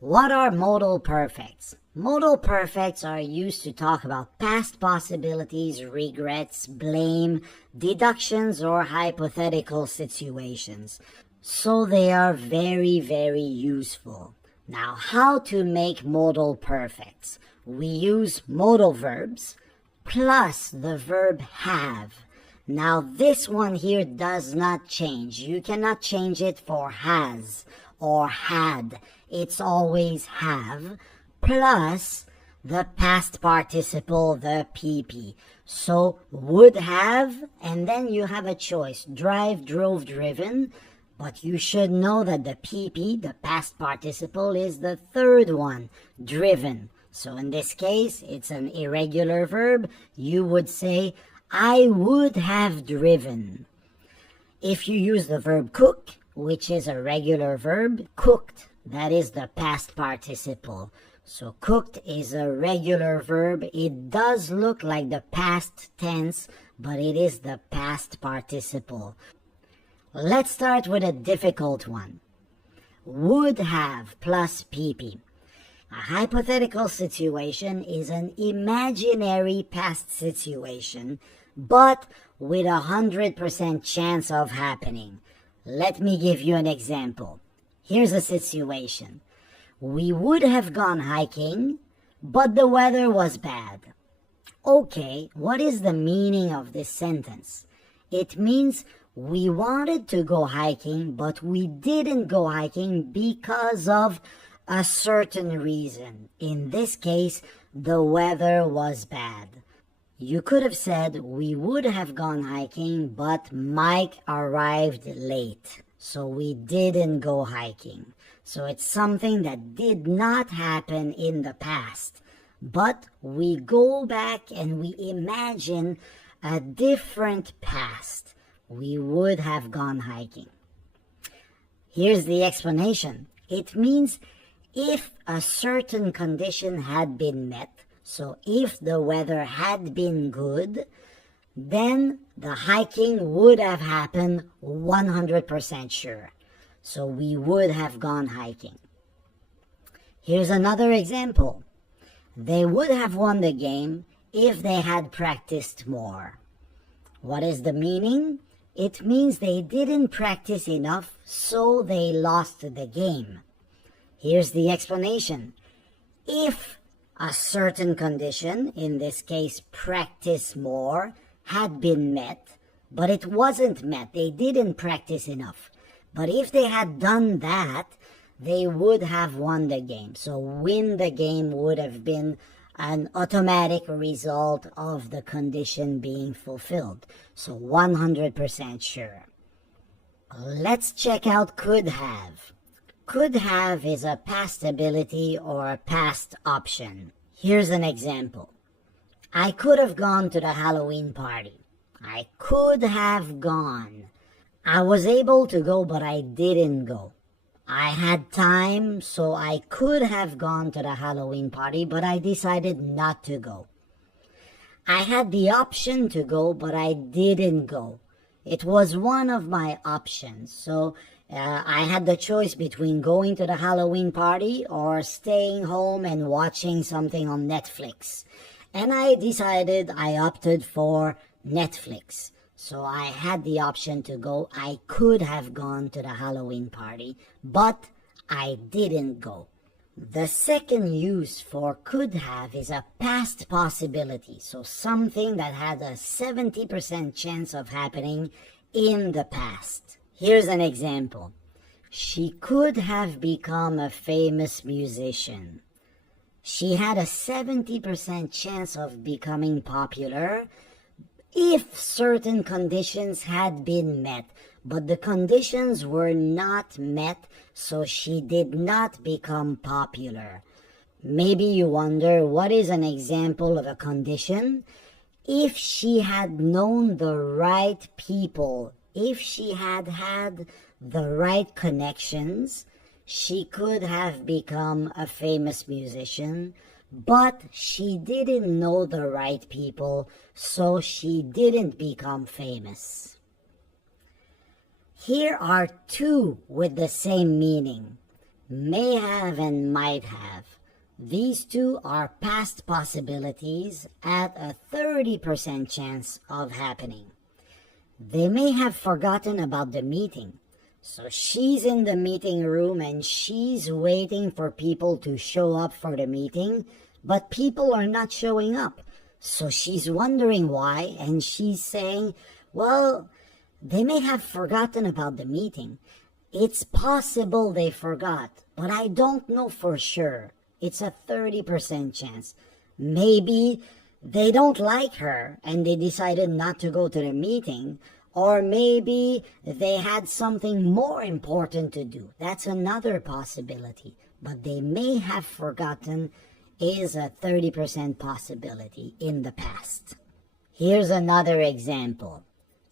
What are modal perfects? Modal perfects are used to talk about past possibilities, regrets, blame, deductions, or hypothetical situations. So they are very, very useful. Now, how to make modal perfects? We use modal verbs plus the verb have. Now, this one here does not change. You cannot change it for has or had. It's always have plus the past participle, the PP. So would have, and then you have a choice. Drive, drove, driven. But you should know that the PP, the past participle, is the third one, driven. So in this case, it's an irregular verb. You would say, I would have driven. If you use the verb cook, which is a regular verb, cooked, that is the past participle. So cooked is a regular verb. It does look like the past tense, but it is the past participle. Let's start with a difficult one. Would have plus PP. A hypothetical situation is an imaginary past situation, but with 100% chance of happening. Let me give you an example. Here's a situation. We would have gone hiking, but the weather was bad. Okay, what is the meaning of this sentence? It means we wanted to go hiking, but we didn't go hiking because of a certain reason. In this case, the weather was bad. You could have said, we would have gone hiking, but Mike arrived late, so we didn't go hiking. So it's something that did not happen in the past. But we go back and we imagine a different past. We would have gone hiking. Here's the explanation. It means if a certain condition had been met, so if the weather had been good, then the hiking would have happened 100% sure. So we would have gone hiking. Here's another example. They would have won the game if they had practiced more. What is the meaning? It means they didn't practice enough, so they lost the game. Here's the explanation. If a certain condition, in this case practice more, had been met, but it wasn't met, they didn't practice enough. But if they had done that, they would have won the game. So win the game would have been an automatic result of the condition being fulfilled. So 100% sure. Let's check out could have. Could have is a past ability or a past option. Here's an example. I could have gone to the Halloween party. I could have gone. I was able to go, but I didn't go. I had time, so I could have gone to the Halloween party, but I decided not to go. I had the option to go, but I didn't go. It was one of my options, so I had the choice between going to the Halloween party or staying home and watching something on Netflix. And I decided I opted for Netflix. So I had the option to go. I could have gone to the Halloween party, but I didn't go. The second use for could have is a past possibility. So something that had a 70% chance of happening in the past. Here's an example. She could have become a famous musician. She had a 70% chance of becoming popular if certain conditions had been met, but the conditions were not met, so she did not become popular. Maybe you wonder, what is an example of a condition? If she had known the right people, if she had had the right connections, she could have become a famous musician, but she didn't know the right people, so she didn't become famous. Here are two with the same meaning. May have and might have. These two are past possibilities at a 30% chance of happening. They may have forgotten about the meeting. So she's in the meeting room and she's waiting for people to show up for the meeting, but people are not showing up. So she's wondering why, and she's saying, well, they may have forgotten about the meeting. It's possible they forgot, but I don't know for sure. It's a 30% chance. Maybe they don't like her and they decided not to go to the meeting, or maybe they had something more important to do. That's another possibility. But they may have forgotten is a 30% possibility in the past. Here's another example.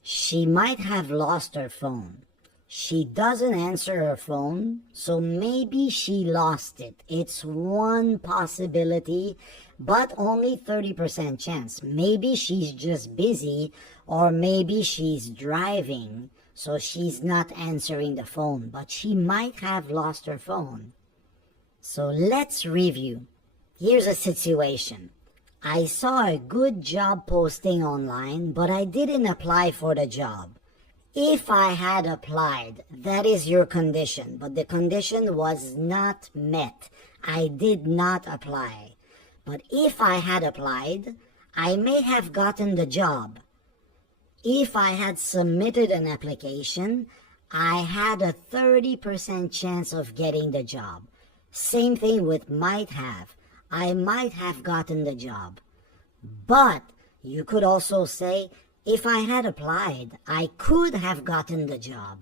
She might have lost her phone. She doesn't answer her phone, so maybe she lost it. It's one possibility, but only 30% chance. Maybe she's just busy, or maybe she's driving, so she's not answering the phone, but she might have lost her phone. So let's review. Here's a situation. I saw a good job posting online, but I didn't apply for the job. If I had applied, that is your condition, but the condition was not met. I did not apply. But if I had applied, I may have gotten the job. If I had submitted an application, I had a 30% chance of getting the job. Same thing with might have. I might have gotten the job. But you could also say, if I had applied, I could have gotten the job.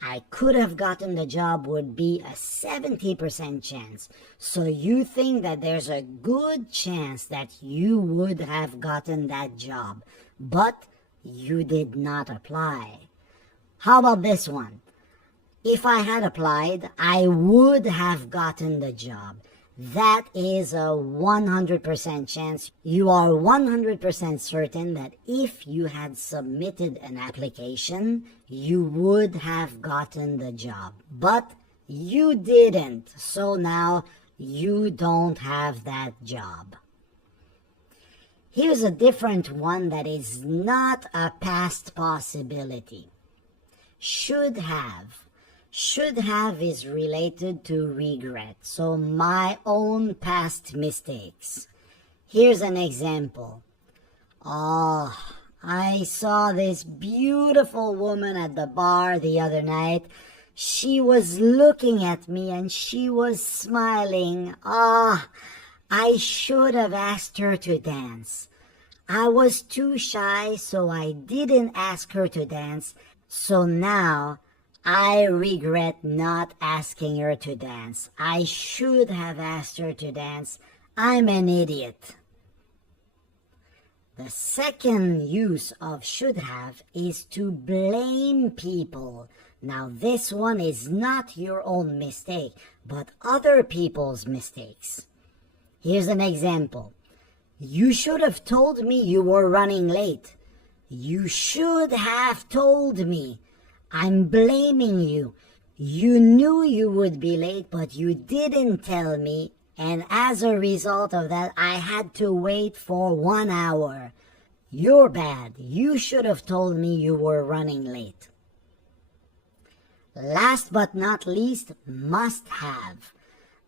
I could have gotten the job would be a 70% chance. So you think that there's a good chance that you would have gotten that job, but you did not apply. How about this one? If I had applied, I would have gotten the job. That is a 100% chance. You are 100% certain that if you had submitted an application, you would have gotten the job. But you didn't, so now you don't have that job. Here's a different one that is not a past possibility. Should have. Should have is related to regret, so my own past mistakes. Here's an example. Oh, I saw this beautiful woman at the bar the other night. She was looking at me and she was smiling. I should have asked her to dance. I was too shy, so I didn't ask her to dance. So now I regret not asking her to dance. I should have asked her to dance. I'm an idiot. The second use of should have is to blame people. Now this one is not your own mistake, but other people's mistakes. Here's an example. You should have told me you were running late. You should have told me. I'm blaming you. You knew you would be late, but you didn't tell me, and as a result of that, I had to wait for 1 hour. You're bad. You should have told me you were running late. Last but not least, must have.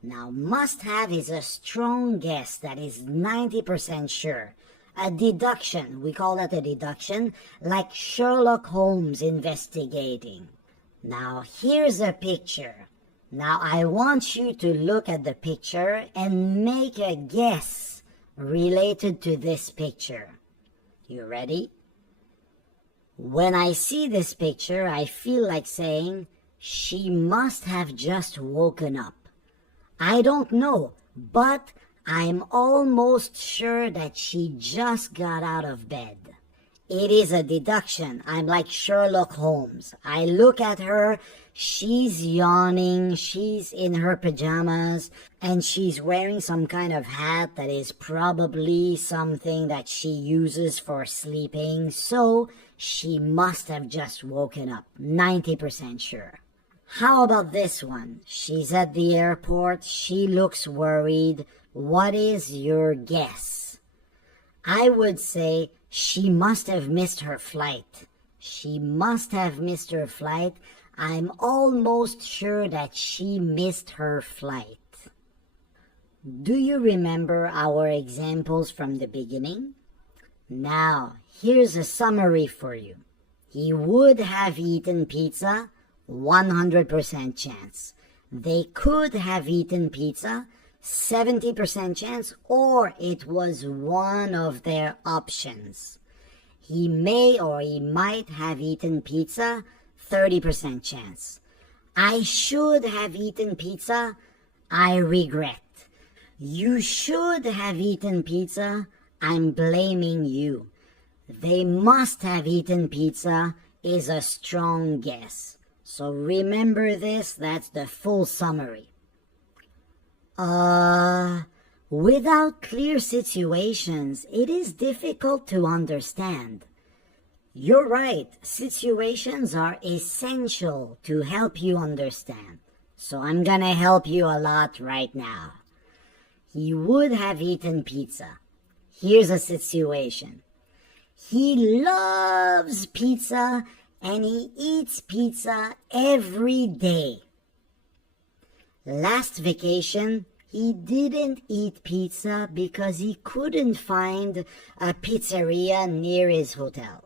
Now, must have is a strong guess that is 90% sure. A deduction, we call that a deduction, like Sherlock Holmes investigating. Now, here's a picture. Now, I want you to look at the picture and make a guess related to this picture. You ready? When I see this picture, I feel like saying, she must have just woken up. I don't know, but I'm almost sure that she just got out of bed. It is a deduction. I'm like Sherlock Holmes. I look at her, she's yawning, she's in her pajamas, and she's wearing some kind of hat that is probably something that she uses for sleeping, so she must have just woken up, 90% sure. How about this one? She's at the airport. She looks worried. What is your guess? I would say she must have missed her flight. She must have missed her flight. I'm almost sure that she missed her flight. Do you remember our examples from the beginning? Now, here's a summary for you. He would have eaten pizza, 100% chance. They could have eaten pizza, 70% chance, or it was one of their options. He may or he might have eaten pizza, 30% chance. I should have eaten pizza, I regret. You should have eaten pizza, I'm blaming you. They must have eaten pizza is a strong guess. So remember this, that's the full summary. Without clear situations, it is difficult to understand. You're right, situations are essential to help you understand. So I'm gonna help you a lot right now. He would have eaten pizza. Here's a situation. He loves pizza and he eats pizza every day. Last vacation, he didn't eat pizza because he couldn't find a pizzeria near his hotel.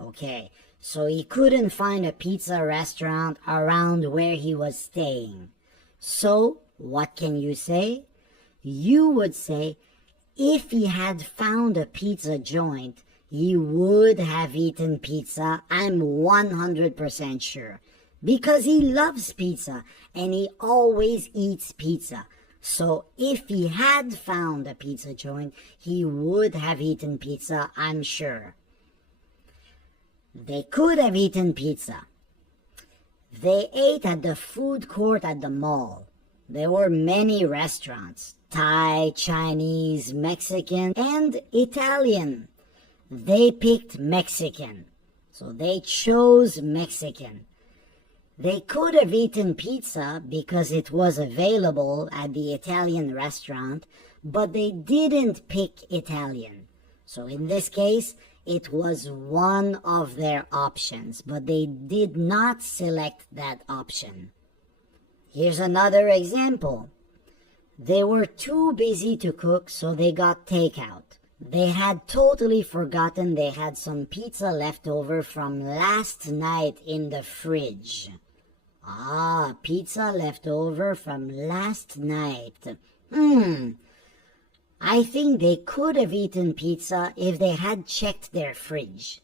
Okay, so he couldn't find a pizza restaurant around where he was staying. So, what can you say? You would say, if he had found a pizza joint, he would have eaten pizza, I'm 100% sure. Because he loves pizza and he always eats pizza. So if he had found a pizza joint, he would have eaten pizza, I'm sure. They could have eaten pizza. They ate at the food court at the mall. There were many restaurants, Thai, Chinese, Mexican, and Italian. They picked Mexican, so they chose Mexican. They could have eaten pizza because it was available at the Italian restaurant, but they didn't pick Italian. So in this case, it was one of their options, but they did not select that option. Here's another example. They were too busy to cook, so they got takeout. They had totally forgotten they had some pizza left over from last night in the fridge. Pizza left over from last night. I think they could have eaten pizza if they had checked their fridge.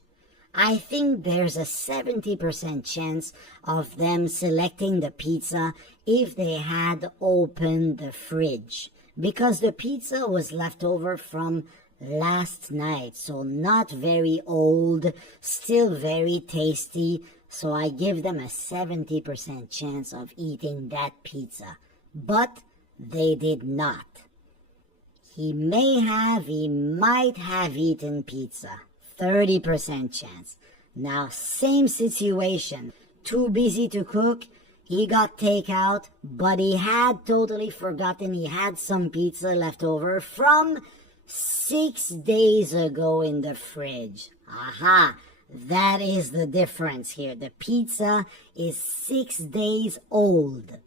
I think there's a 70% chance of them selecting the pizza if they had opened the fridge, because the pizza was left over from last night, so not very old, still very tasty, so I give them a 70% chance of eating that pizza. But they did not. He might have eaten pizza. 30% chance. Now, same situation. Too busy to cook. He got takeout, but he had totally forgotten he had some pizza left over from 6 days ago in the fridge. That is the difference here. The pizza is 6 days old.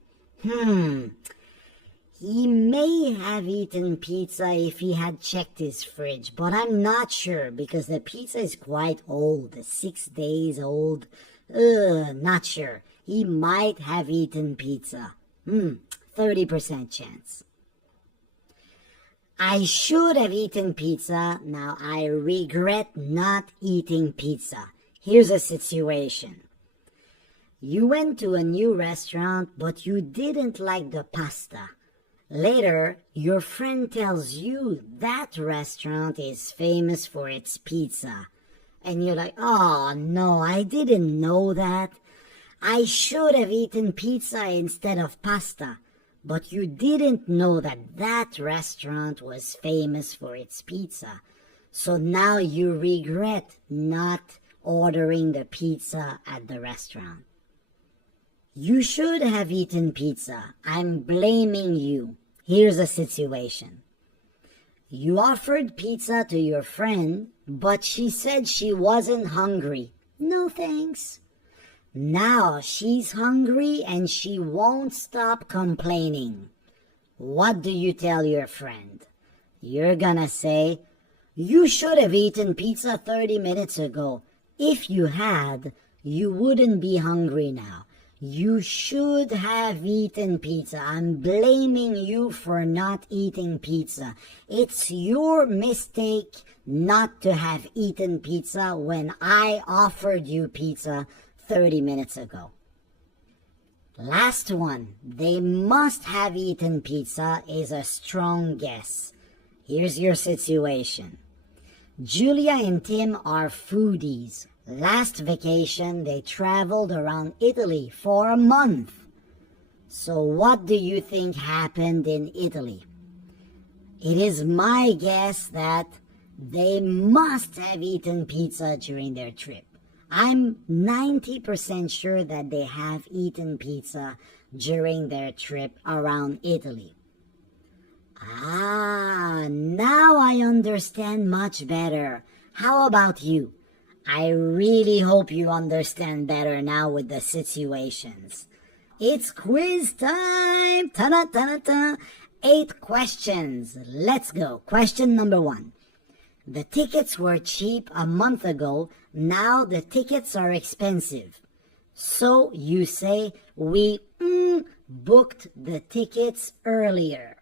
He may have eaten pizza if he had checked his fridge, but I'm not sure because the pizza is quite old, 6 days old. Not sure. He might have eaten pizza. 30% chance. I should have eaten pizza. Now I regret not eating pizza. Here's a situation. You went to a new restaurant, but you didn't like the pasta. Later, your friend tells you that restaurant is famous for its pizza. And you're like, oh no, I didn't know that. I should have eaten pizza instead of pasta. But you didn't know that that restaurant was famous for its pizza. So now you regret not ordering the pizza at the restaurant. You should have eaten pizza. I'm blaming you. Here's a situation. You offered pizza to your friend, but she said she wasn't hungry. No thanks. Now she's hungry and she won't stop complaining. What do you tell your friend? You're gonna say, "You should have eaten pizza 30 minutes ago. If you had, you wouldn't be hungry now. You should have eaten pizza. I'm blaming you for not eating pizza. It's your mistake not to have eaten pizza when I offered you pizza 30 minutes ago." Last one. They must have eaten pizza is a strong guess. Here's your situation. Julia and Tim are foodies. Last vacation, they traveled around Italy for a month. So what do you think happened in Italy? It is my guess that they must have eaten pizza during their trip. I'm 90% sure that they have eaten pizza during their trip around Italy. Now I understand much better. How about you? I really hope you understand better now with the situations. It's quiz time! Ta-da-ta-da-ta! 8 questions. Let's go. Question number 1. The tickets were cheap a month ago. Now the tickets are expensive. So you say, we booked the tickets earlier.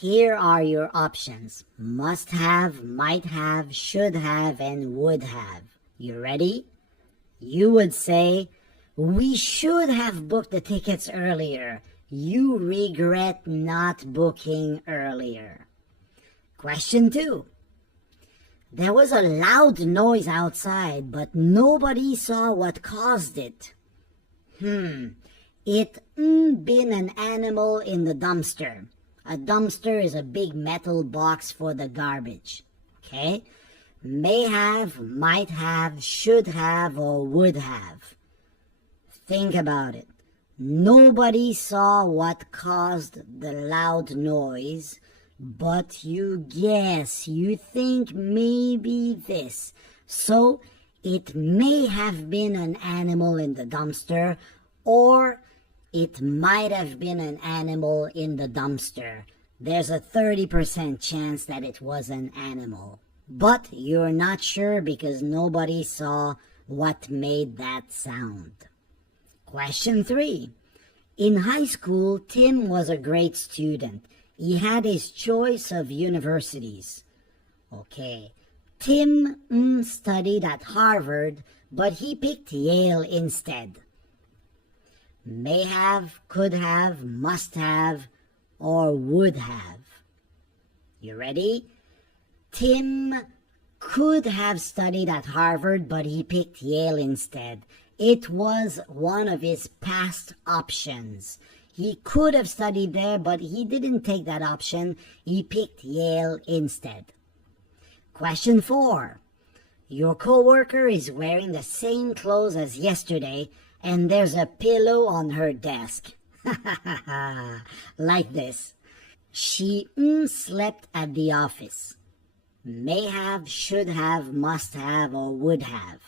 Here are your options. Must have, might have, should have, and would have. You ready? You would say, we should have booked the tickets earlier. You regret not booking earlier. Question 2. There was a loud noise outside, but nobody saw what caused it. It been an animal in the dumpster. A dumpster is a big metal box for the garbage. Okay? May have, might have, should have, or would have. Think about it. Nobody saw what caused the loud noise, but you guess, you think maybe this. So, it may have been an animal in the dumpster, or it might have been an animal in the dumpster. There's a 30% chance that it was an animal. But you're not sure because nobody saw what made that sound. Question 3. In high school, Tim was a great student. He had his choice of universities. Okay. Tim studied at Harvard, but he picked Yale instead. May have, could have, must have, or would have. You ready? Tim could have studied at Harvard, but he picked Yale instead. It was one of his past options. He could have studied there, but he didn't take that option. He picked Yale instead. Question 4. Your coworker is wearing the same clothes as yesterday, and there's a pillow on her desk. Like this. She slept at the office. May have, should have, must have, or would have.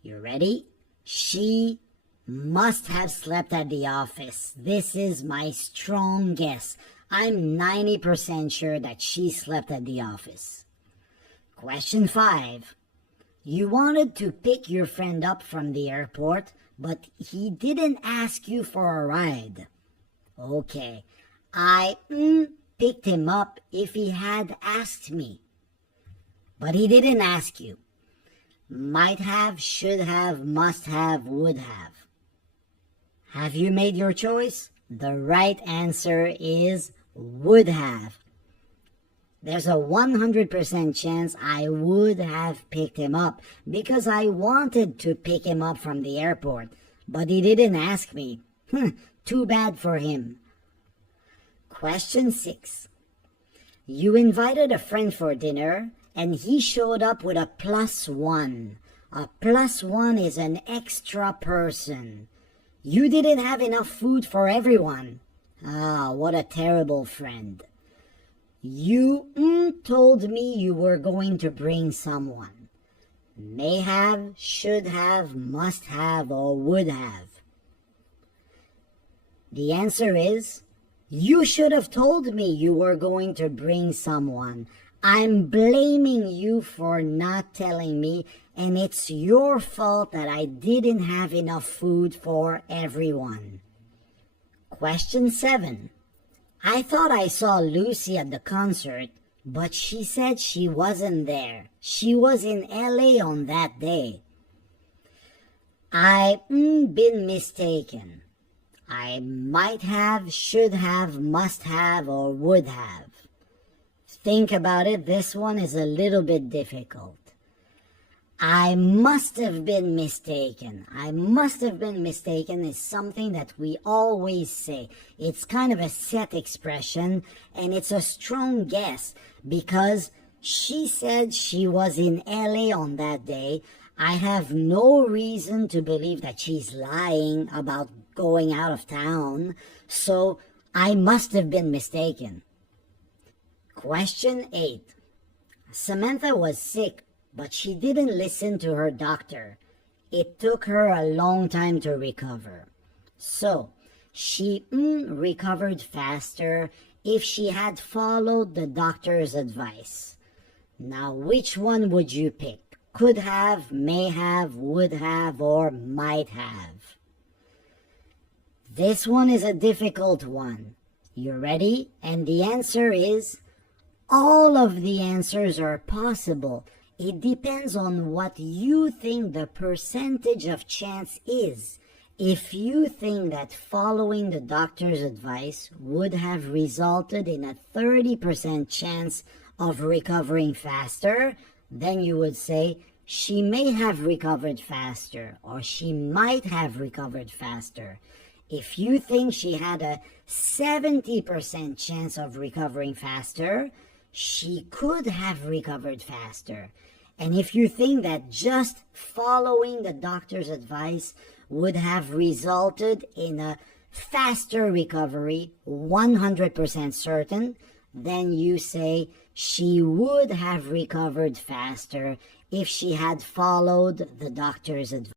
You ready? She must have slept at the office. This is my strong guess. I'm 90% sure that she slept at the office. Question 5. You wanted to pick your friend up from the airport, but he didn't ask you for a ride. Okay, I picked him up if he had asked me. But he didn't ask you. Might have, should have, must have, would have. Have you made your choice? The right answer is would have. There's a 100% chance I would have picked him up because I wanted to pick him up from the airport, but he didn't ask me. Too bad for him. Question 6. You invited a friend for dinner and he showed up with a +1. A +1 is an extra person. You didn't have enough food for everyone. Ah, what a terrible friend. You told me you were going to bring someone. May have, should have, must have, or would have. The answer is, you should have told me you were going to bring someone. I'm blaming you for not telling me, and it's your fault that I didn't have enough food for everyone. Question 7. I thought I saw Lucy at the concert, but she said she wasn't there. She was in LA on that day. I've been mistaken. I might have, should have, must have, or would have. Think about it, this one is a little bit difficult. I must have been mistaken. I must have been mistaken is something that we always say. It's kind of a set expression, and it's a strong guess because she said she was in LA on that day. I have no reason to believe that she's lying about going out of town, so I must have been mistaken. Question 8. Samantha was sick, but she didn't listen to her doctor. It took her a long time to recover. So, she recovered faster if she had followed the doctor's advice. Now, which one would you pick? Could have, may have, would have, or might have? This one is a difficult one. You ready? And the answer is, all of the answers are possible. It depends on what you think the percentage of chance is. If you think that following the doctor's advice would have resulted in a 30% chance of recovering faster, then you would say she may have recovered faster or she might have recovered faster. If you think she had a 70% chance of recovering faster, she could have recovered faster. And if you think that just following the doctor's advice would have resulted in a faster recovery, 100% certain, then you say she would have recovered faster if she had followed the doctor's advice.